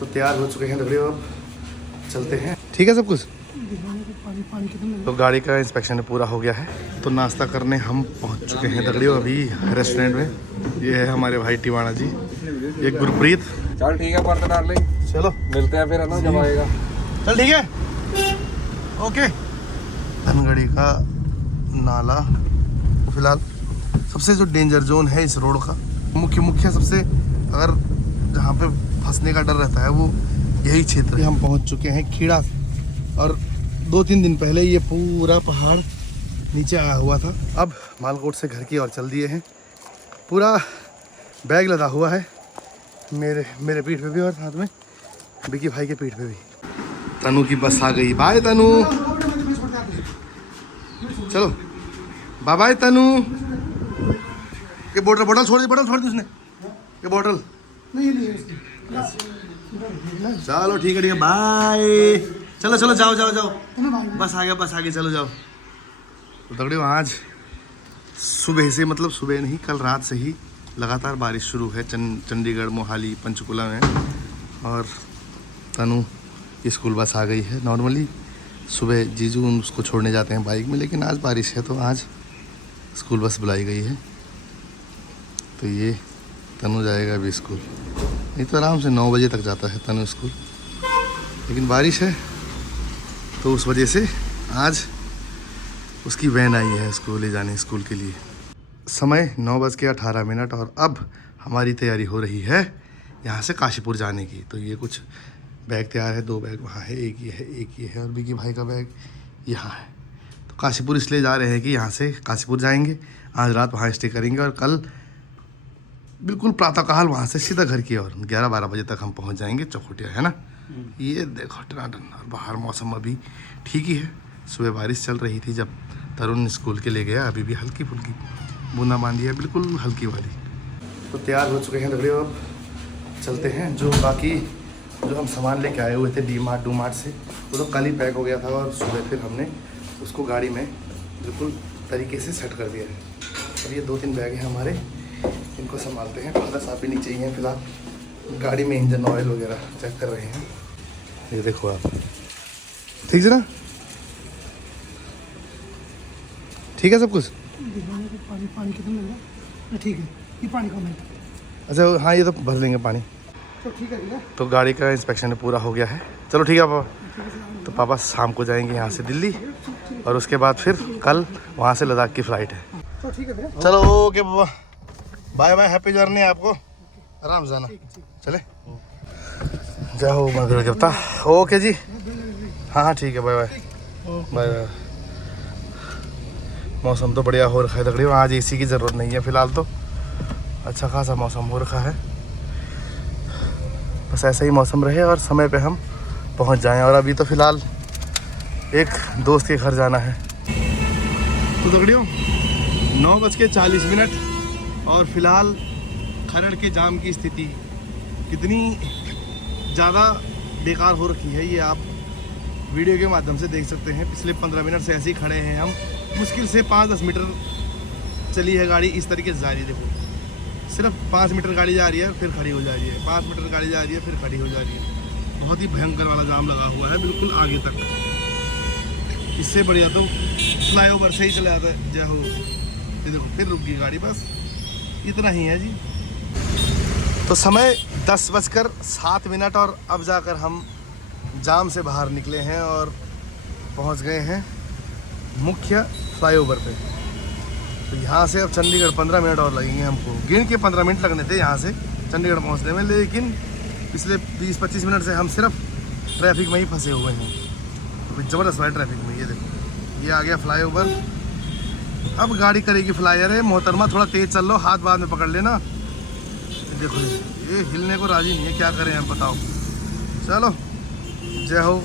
तो तैयार हो चुके हैं दगड़ियों, अब चलते हैं। ठीक है सब कुछ। तो गाड़ी का इंस्पेक्शन पूरा हो गया है, तो नाश्ता करने हम पहुंच चुके हैं दगड़ियों अभी रेस्टोरेंट में। ये है हमारे भाई टिवाणा जी, ये गुरप्रीत। चल ठीक है पर डार्लिंग, चलो मिलते हैं फिर है ना जब आएगा। चल ठीक है, ओके। धनगढ़ी का नाला फिलहाल सबसे जो डेंजर जोन है इस रोड का, मुख्य सबसे अगर जहाँ पे फंसने का डर रहता है वो यही क्षेत्र है। हम पहुँच चुके हैं खेड़ा, और 2-3 दिन पहले ये पूरा पहाड़ नीचे आया हुआ था। अब मालकोट से घर की ओर चल दिए हैं। पूरा बैग लदा हुआ है मेरे पीठ पे भी और साथ में बिकी भाई के पीठ पे भी। तनु की बस आ गई। बाय तनु, चलो बाय बाय तनु। ये बोतल छोड़ दी उसने, ये बोतल नहीं। चलो ठीक है बाय। चलो जाओ बस आ गया चलो जाओ। तो दगड़ियों आज सुबह से, मतलब सुबह नहीं कल रात से ही लगातार बारिश शुरू है चंडीगढ़, मोहाली, पंचकुला में। और तनु की स्कूल बस आ गई है। नॉर्मली सुबह जीजू उसको छोड़ने जाते हैं बाइक में, लेकिन आज बारिश है तो आज स्कूल बस बुलाई गई है। तो ये तनु जाएगा अभी स्कूल, नहीं तो आराम से 9 बजे तक जाता है तनु स्कूल, लेकिन बारिश है तो उस वजह से आज उसकी वैन आई है उसको ले जाने स्कूल के लिए। समय 9:18 और अब हमारी तैयारी हो रही है यहाँ से काशीपुर जाने की। तो ये कुछ बैग तैयार है, 2 बैग वहाँ है, एक ये है और बिकी भाई का बैग यहाँ है। तो काशीपुर इसलिए जा रहे हैं कि यहाँ से काशीपुर जाएंगे, आज रात वहाँ स्टे करेंगे और कल बिल्कुल प्रातःकाल वहाँ से सीधा घर की ओर 11-12 बजे तक हम पहुँच जाएंगे चौखुटिया, है ना। ये देखो टनाटन, और बाहर मौसम अभी ठीक ही है। सुबह बारिश चल रही थी जब तरुण स्कूल के ले गया, अभी भी हल्की फुल्की बूंदाबांदी है, बिल्कुल हल्की वाली। तो तैयार हो चुके हैं दगड़ियों, अब चलते हैं। जो हम सामान लेके आए हुए थे डी मार्ट से, वो तो कल ही पैक हो गया था और सुबह फिर हमने उसको गाड़ी में बिल्कुल तरीके से सेट कर दिया है। अब ये 2-3 बैग हैं हमारे, इनको संभालते हैं। फादर साहब भी नीचे ही हैं फिलहाल, गाड़ी में इंजन ऑयल वगैरह चेक कर रहे हैं। ये देखो आप, ठीक है ना, ठीक है सब कुछ। पानी कितना मिल रहा है? ठीक है, ये पानी कम है। अच्छा हाँ, ये तो भर लेंगे पानी। तो ठीक है। तो गाड़ी का इंस्पेक्शन पूरा हो गया है। चलो ठीक है पापा। तो पापा शाम को जाएंगे यहाँ से दिल्ली, और उसके बाद फिर कल वहाँ से लद्दाख की फ़्लाइट है। तो ठीक है। चलो ओके पापा, बाय बाय, हैप्पी जर्नी आपको, आराम से जाना। चले जाओ मंदिर देवता। ओके जी, हाँ ठीक है, बाय बाय बाय। मौसम तो बढ़िया हो रखा है दगड़ियों, आज एसी की ज़रूरत नहीं है फ़िलहाल, तो अच्छा खासा मौसम हो रखा है। बस ऐसा ही मौसम रहे और समय पे हम पहुंच जाएं। और अभी तो फ़िलहाल एक दोस्त के घर जाना है। तो दगड़ियों 9:40 और फिलहाल खरड़ के जाम की स्थिति कितनी ज़्यादा बेकार हो रखी है ये आप वीडियो के माध्यम से देख सकते हैं। पिछले 15 मिनट से ऐसे ही खड़े हैं हम, मुश्किल से 5-10 मीटर चली है गाड़ी, इस तरीके से जा रही है। देखो सिर्फ 5 मीटर गाड़ी जा रही है फिर खड़ी हो जा रही है, 5 मीटर गाड़ी जा रही है फिर खड़ी हो जा रही है। बहुत ही भयंकर वाला जाम लगा हुआ है बिल्कुल आगे तक। इससे बढ़िया तो फ्लाईओवर से ही चला जाता है। जय हो, ये देखो फिर रुक गई गाड़ी, बस इतना ही है जी। तो समय 10:07 और अब जाकर हम जाम से बाहर निकले हैं और पहुंच गए हैं मुख्य फ्लाईओवर पे। तो यहाँ से अब चंडीगढ़ 15 मिनट और लगेंगे हमको, गिन के 15 मिनट लगने थे यहाँ से चंडीगढ़ पहुँचने में, लेकिन पिछले 20-25 मिनट से हम सिर्फ ट्रैफिक में ही फंसे हुए हैं। ज़बरदस्त वाला ट्रैफिक में। ये देखो ये आ गया फ्लाईओवर, अब गाड़ी करेगी फ्लाई। अरे मोहतरमा थोड़ा तेज़ चल लो, हाथ बाद में पकड़ लेना। देखो ये हिलने को राजी नहीं है, क्या करें अब बताओ। चलो जय हो,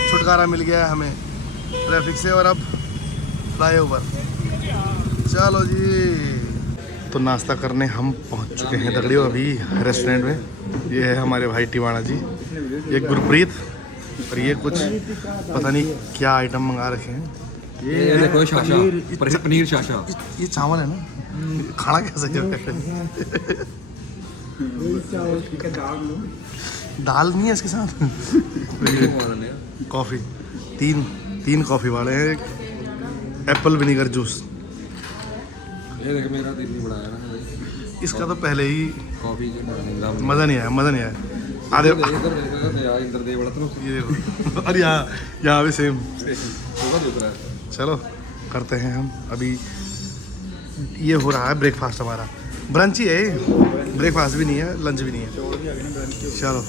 छुटकारा मिल गया है हमें ट्रैफिक से। और अब फ्लाईओवर, चलो जी। तो नाश्ता करने हम पहुंच चुके हैं दगड़ियों अभी रेस्टोरेंट में। ये है हमारे भाई टिवाणा जी, ये गुरप्रीत, और ये कुछ पता नहीं क्या आइटम मंगा रखे हैं। ये देखो शाशा, पनीर शाशा। ये चावल है ना, खाना कैसे दाल नहीं है इसके साथ। कॉफ़ी, तीन कॉफ़ी वाले हैं, एक एप्पल विनीगर जूस। ये देख मेरा दिल नहीं बढ़ाया ना भाई। इसका तो पहले ही कॉफी के मज़ा नहीं आया, आधे इधर दे बड़ा तो ये देखो। और यहाँ भी सेम। चलो करते हैं हम अभी। ये हो रहा है ब्रेकफास्ट हमारा, ब्रंच ही है, ब्रेकफास्ट भी नहीं है, लंच भी नहीं है। चलो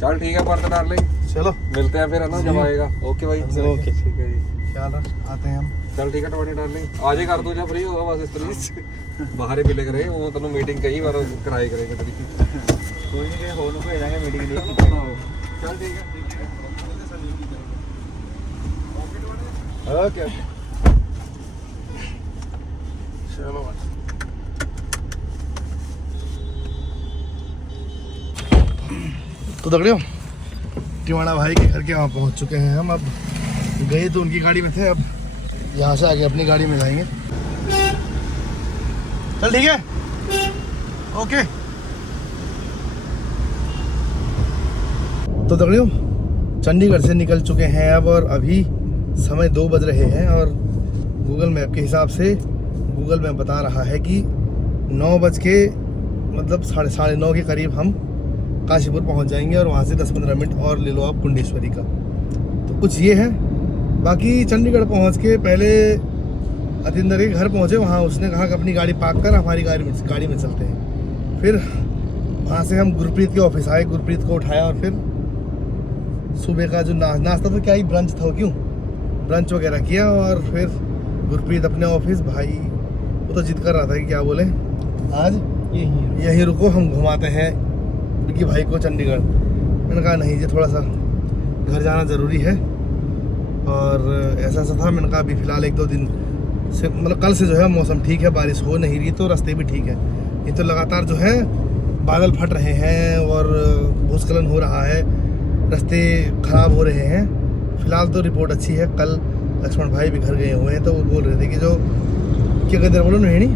चल ठीक है बर्तन डार्लिंग, चलो मिलते हैं फिर है ना जब आएगा। ओके भाई, ओके। ठीक है जी। ख्याल रख, आते हैं हम। चल ठीक है टमाटर डार्लिंग, आज ही कर दो जब फ्री होगा बस इस तरह बाहर ही मिले करे वो तनु मीटिंग कई बार कराई करेंगे तेरी। कोई नहीं, हो नु भेजांगे मीटिंग के लिए। चल ठीक है ओके चलो। तो दगड़ियों, टिवाड़ा भाई के घर के वहाँ पहुँच चुके हैं हम। अब गए तो उनकी गाड़ी में थे, अब यहाँ से आगे अपनी गाड़ी में जाएंगे। चल ठीक है, ओके। तो दगड़ियों, चंडीगढ़ से निकल चुके हैं अब, और अभी समय 2 बज रहे हैं, और गूगल मैप के हिसाब से गूगल मैप बता रहा है कि 9 बज के मतलब साढ़े 9 के करीब हम काशीपुर पहुंच जाएंगे, और वहां से 10-15 मिनट और ले लो आप कुंडेश्वरी का। तो कुछ ये है। बाकी चंडीगढ़ पहुंच के पहले अतिंदर के घर पहुंचे, वहां उसने कहा कि अपनी गाड़ी पार्क कर हमारी गाड़ी में चलते हैं। फिर वहां से हम गुरप्रीत के ऑफिस आए, गुरप्रीत को उठाया, और फिर सुबह का जो नाश्ता तो क्या ही ब्रंच था, क्यों ब्रंच वगैरह किया। और फिर गुरप्रीत अपने ऑफिस, भाई वो तो जिद कर रहा था कि क्या बोले आज यही रुको, हम घुमाते हैं विक्की भाई को चंडीगढ़। मैंने कहा नहीं जी, थोड़ा सा घर जाना ज़रूरी है। और ऐसा था, मैंने कहा अभी फ़िलहाल 1-2 दिन से, मतलब कल से जो है मौसम ठीक है, बारिश हो नहीं रही, तो रास्ते भी ठीक है। ये तो लगातार जो है बादल फट रहे हैं और भूस्खलन हो रहा है, रास्ते ख़राब हो रहे हैं। फ़िलहाल तो रिपोर्ट अच्छी है। कल लक्ष्मण भाई भी घर गए हुए हैं, तो वो बोल रहे थे कि जो क्या गदेरा बोलो नहीं,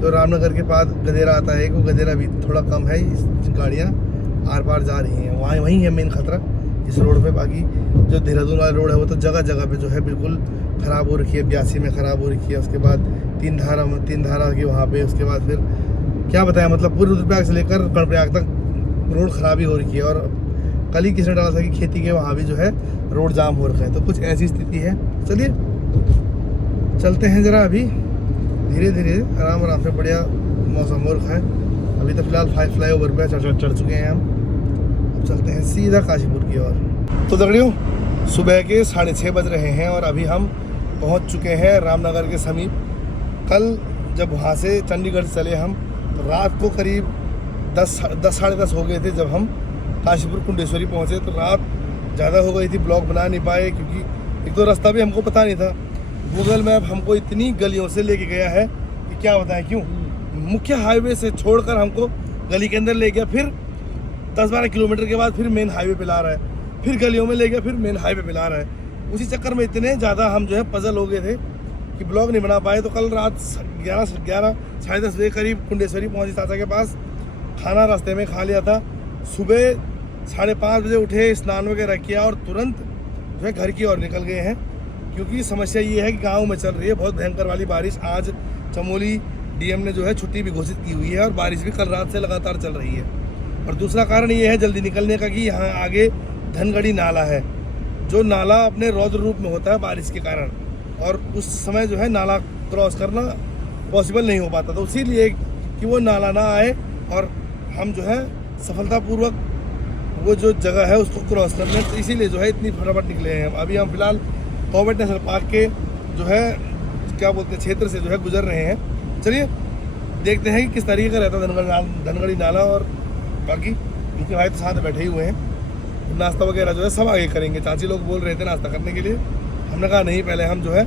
तो रामनगर के पास गदेरा आता है, वो गदेरा भी थोड़ा कम है, गाड़ियाँ आर पार जा रही हैं, वहीं है मेन खतरा इस रोड पे। बाकी जो देहरादून वाला रोड है वो तो जगह जगह पे जो है बिल्कुल ख़राब हो रखी है। 82 में ख़राब हो रखी है, उसके बाद तीन धारा की वहाँ पे, उसके बाद फिर क्या बताया, मतलब पूरे रुद्रप्रयाग से लेकर कर्णप्रयाग तक रोड ख़राबी हो रखी है। और कल ही किसने डाला था कि खेती के वहाँ भी जो है रोड जाम हो रखा है, तो कुछ ऐसी स्थिति है। चलिए चलते हैं ज़रा, अभी धीरे धीरे आराम से, बढ़िया मौसम हो रखा है। अभी तो फिलहाल फ्लाईओवर पे चढ़ चुके हैं हम। अब चलते हैं सीधा काशीपुर की ओर। तो दगड़ियों, सुबह के 6:30 बज रहे हैं, और अभी हम पहुंच चुके हैं रामनगर के समीप। कल जब वहां से चंडीगढ़ चले हम, तो रात को करीब 10-साढ़े 10 हो गए थे जब हम काशीपुर कुंडेश्वरी पहुंचे। तो रात ज़्यादा हो गई थी, ब्लॉग बना नहीं पाए, क्योंकि एक तो रास्ता भी हमको पता नहीं था। गूगल मैप हमको इतनी गलियों से लेके गया है कि क्या बताएं क्यों। मुख्य हाईवे से छोड़कर हमको गली के अंदर ले गया, फिर 10-12 किलोमीटर के बाद फिर मेन हाईवे पे ला रहा है, फिर गलियों में ले गया, फिर मेन हाईवे पे ला रहा है। उसी चक्कर में इतने ज़्यादा हम जो है पजल हो गए थे कि ब्लॉग नहीं बना पाए। तो कल रात 11 साढ़े 10 बजे करीब कुंडेश्वरी पहुँचे चाचा के पास, खाना रास्ते में खा लिया था। सुबह 5:30 बजे उठे, स्नान वगैरह किया, और तुरंत जो है घर की ओर निकल गए हैं। क्योंकि समस्या ये है कि गांव में चल रही है बहुत भयंकर वाली बारिश। आज चमोली डीएम ने जो है छुट्टी भी घोषित की हुई है, और बारिश भी कल रात से लगातार चल रही है। और दूसरा कारण ये है जल्दी निकलने का कि यहाँ आगे धनगढ़ी नाला है, जो नाला अपने रौद्र रूप में होता है बारिश के कारण, और उस समय जो है नाला क्रॉस करना पॉसिबल नहीं हो पाता। तो इसीलिए कि वो नाला ना आए और हम जो है सफलतापूर्वक वो जो जगह है उसको क्रॉस कर लें, तो इसीलिए जो है इतनी फटाफट निकले हैं। अभी हम फिलहाल कॉर्बेट नेशनल पार्क के जो है क्या बोलते हैं क्षेत्र से जो है गुजर रहे हैं। चलिए देखते हैं कि किस तरीके का रहता है धनगढ़ी नाला। और बाकी इनके भाई तो साथ बैठे ही हुए हैं, नाश्ता वगैरह जो है सब आगे करेंगे। चाची लोग बोल रहे थे नाश्ता करने के लिए, हमने कहा नहीं, पहले हम जो है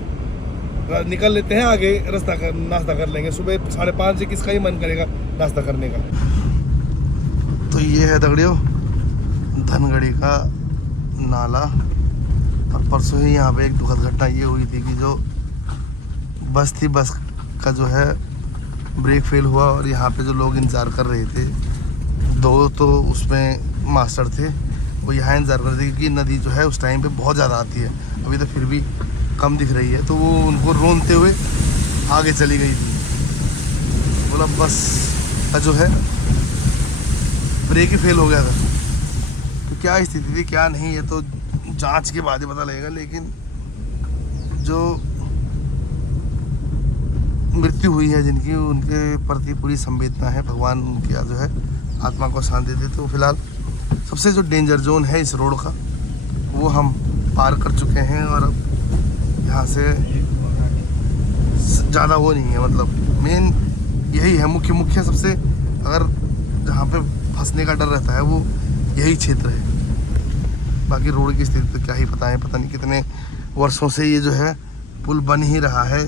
निकल लेते हैं आगे, नाश्ता कर लेंगे। सुबह 5:30 से किसका ही मन करेगा नाश्ता करने का। तो ये है दगड़ियों धनगढ़ी का नाला। और परसों ही यहाँ पे एक दुखद घटना ये हुई थी कि जो बस थी, बस का जो है ब्रेक फेल हुआ, और यहाँ पे जो लोग इंतज़ार कर रहे थे 2, तो उसमें मास्टर थे वो यहाँ इंतज़ार कर रहे थे क्योंकि नदी जो है उस टाइम पे बहुत ज़्यादा आती है, अभी तो फिर भी कम दिख रही है। तो वो उनको रोनते हुए आगे चली गई थी। बोला बस का जो है ब्रेक ही फेल हो गया था। तो क्या स्थिति थी क्या नहीं ये तो जांच के बाद ही पता लगेगा, लेकिन जो मृत्यु हुई है जिनकी, उनके प्रति पूरी संवेदना है। भगवान उनकी जो है आत्मा को शांति दे। तो फिलहाल सबसे जो डेंजर जोन है इस रोड का वो हम पार कर चुके हैं और अब यहाँ से ज़्यादा वो नहीं है, मतलब मेन यही है मुख्य सबसे, अगर जहाँ पे फंसने का डर रहता है वो यही क्षेत्र है। बाकी रोड की स्थिति तो क्या ही पता है, पता नहीं कितने वर्षों से ये जो है पुल बन ही रहा है।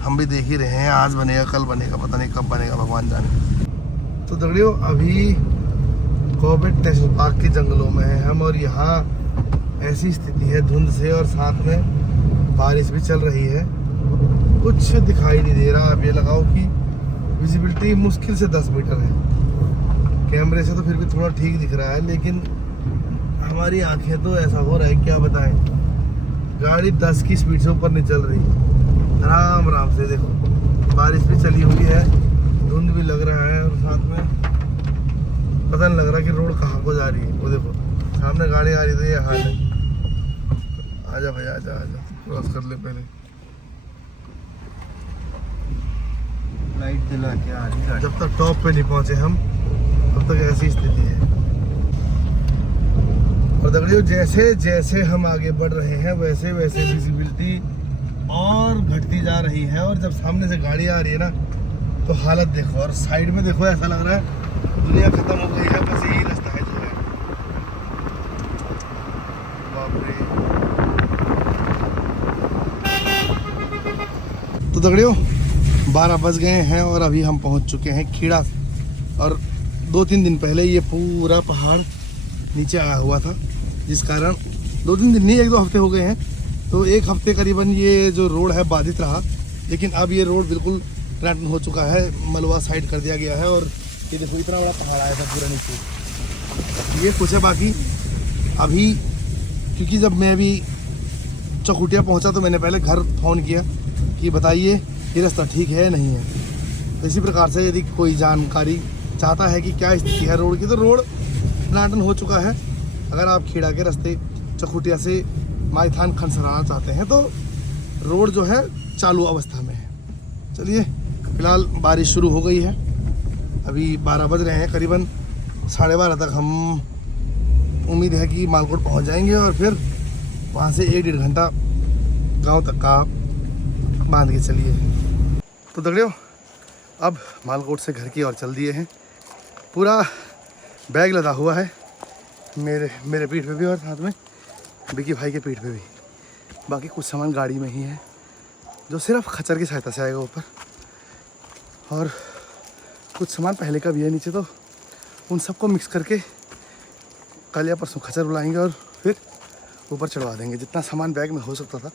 हम भी देख ही रहे हैं, आज बनेगा कल बनेगा, पता नहीं कब बनेगा, भगवान जाने। तो दगड़ियों अभी कॉर्बेट नेशनल पार्क के जंगलों में है हम और यहाँ ऐसी स्थिति है धुंध से और साथ में बारिश भी चल रही है, कुछ दिखाई नहीं दे रहा। अब ये लगाओ कि विजिबिलिटी मुश्किल से 10 मीटर है, कैमरे से तो फिर भी थोड़ा ठीक दिख रहा है, लेकिन हमारी आंखें तो ऐसा हो रहा है क्या बताएं। गाड़ी 10 की स्पीड से ऊपर नहीं चल रही, आराम आराम से। देखो बारिश भी चली हुई है, धुंध भी लग रहा है और साथ में पता नहीं लग रहा कि रोड कहाँ को जा रही है। वो देखो सामने गाड़ी आ रही तो ये हाल है। आजा भाई आजा आजा, क्रॉस कर ले पहले। लाइट दिला के आ रही है। जब तक टॉप पे नहीं पहुंचे हम तब तक ऐसी स्थिति है। और दगड़ियों जैसे जैसे हम आगे बढ़ रहे हैं वैसे वैसे विजिबिलिटी और घटती जा रही है। और जब सामने से गाड़ी आ रही है ना तो हालत देखो, और साइड में देखो ऐसा लग रहा है दुनिया खत्म हो गई है, बस यही रास्ता है जो है। बाप रे। तो दगड़ियों 12 बज गए हैं और अभी हम पहुंच चुके हैं खेड़ा। और 2-3 दिन पहले ये पूरा पहाड़ नीचे आया हुआ था, जिस कारण 2-3 दिन नहीं 1-2 हफ्ते हो गए हैं। तो 1 हफ्ते करीबन ये जो रोड है बाधित रहा, लेकिन अब ये रोड बिल्कुल ट्रैटन हो चुका है, मलबा साइड कर दिया गया है। और ये देखो इतना बड़ा पहाड़ आया था पूरा नीचे, ये कुछ है। बाकी अभी क्योंकि जब मैं अभी चौखुटिया पहुंचा तो मैंने पहले घर फ़ोन किया कि बताइए ये रास्ता ठीक है नहीं है। तो इसी प्रकार से यदि कोई जानकारी चाहता है कि क्या स्थिति है रोड की, तो रोड ट्रैटन हो चुका है। अगर आप खेड़ा के रास्ते चौखुटिया से माइथान खनसराना चाहते हैं तो रोड जो है चालू अवस्था में है। चलिए फिलहाल बारिश शुरू हो गई है, अभी 12 बज रहे हैं, करीबन 12:30 तक हम उम्मीद है कि मालकोट पहुंच जाएंगे और फिर वहां से 1-1.5 घंटा गांव तक का बांध के चलिए। तो दगड़ियों अब मालकोट से घर की ओर चल दिए हैं। पूरा बैग लदा हुआ है मेरे पीठ पे भी और साथ में बिकी भाई के पीठ पे भी। बाकी कुछ सामान गाड़ी में ही है जो सिर्फ खच्चर की सहायता से आएगा ऊपर, और कुछ सामान पहले का भी है नीचे। तो उन सबको मिक्स करके कल या परसों खच्चर बुलाएंगे और फिर ऊपर चढ़वा देंगे। जितना सामान बैग में हो सकता था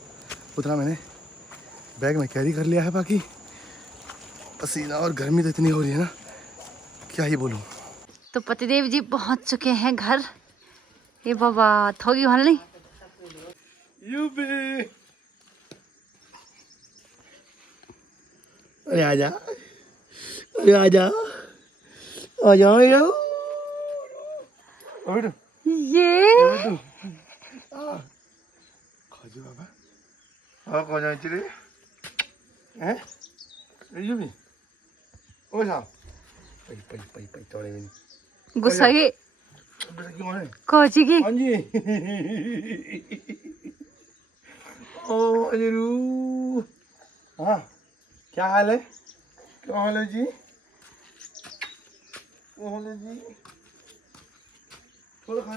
उतना मैंने बैग में कैरी कर लिया है। बाकी पसीना और गर्मी तो इतनी हो रही है ना, क्या ही बोलूँ। तो पतिदेव जी पहुंच चुके हैं घर। ये बाबा थोगी हल नहीं अरे आजा, अरे आजा, आ जाओ यार। ये खाजी बाबा हाँ कौन जाए चले हैं ये भी ओ साहब पई चौड़े में गुस्सा की क्यों है कोची की हाँ जी ओ जरूर हाँ क्या हाल है जी थोड़ा खा